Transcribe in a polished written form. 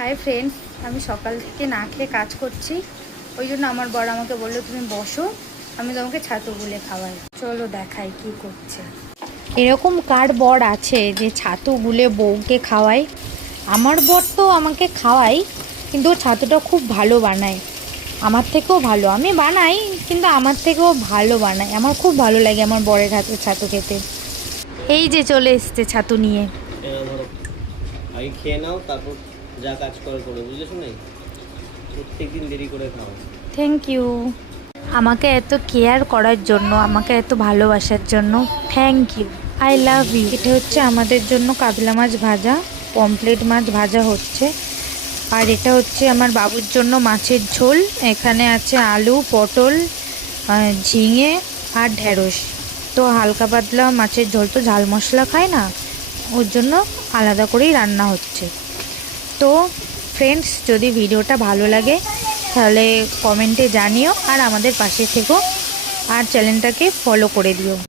Hi friends, আমি সকাল থেকে না খেয়ে কাজ করছি। ওই জন্য আমার বর আমাকে বললো তুমি বসো, আমি তোমাকে ছাতু গুলে খাওয়াই। চলো দেখাই কি করছে। এরকম কার বর আছে যে ছাতু গুলে বউকে খাওয়ায়? আমার বর তো আমাকে খাওয়াই, কিন্তু ও ছাতুটা খুব ভালো বানায়। আমার থেকেও ভালো আমি বানাই, কিন্তু আমার থেকেও ভালো বানায়। আমার খুব ভালো লাগে আমার বরের হাতে ছাতু খেতে। এই যে চলে এসছে ছাতু নিয়ে। আগে খেয়ে নাও, তারপর যা কাজ করে করো, বুঝেছো? নাই প্রত্যেকদিন দেরি করে খাও। থ্যাংক ইউ আমাকে এত কেয়ার করার জন্য, আমাকে এত ভালোবাসার জন্য। Thank you, I love you. এটা হচ্ছে আমাদের জন্য কাতলা মাছ ভাজা, পমফ্লেট মাছ ভাজা হচ্ছে। আর এটা হচ্ছে আমার বাবুর জন্য মাছের ঝোল। এখানে আছে আলু, পটল, ঝিঙে আর ঢেঁড়স। তো হালকা পাতলা মাছের ঝোল, তো ঝাল মশলা খায় না, ওর জন্য আলাদা করেই রান্না হচ্ছে। তো ফ্রেন্ডস, যদি ভিডিওটা ভালো লাগে তাহলে কমেন্টে জানিও, আর আমাদের পাশে থেকো, আর চ্যানেলটাকে ফলো করে দিও।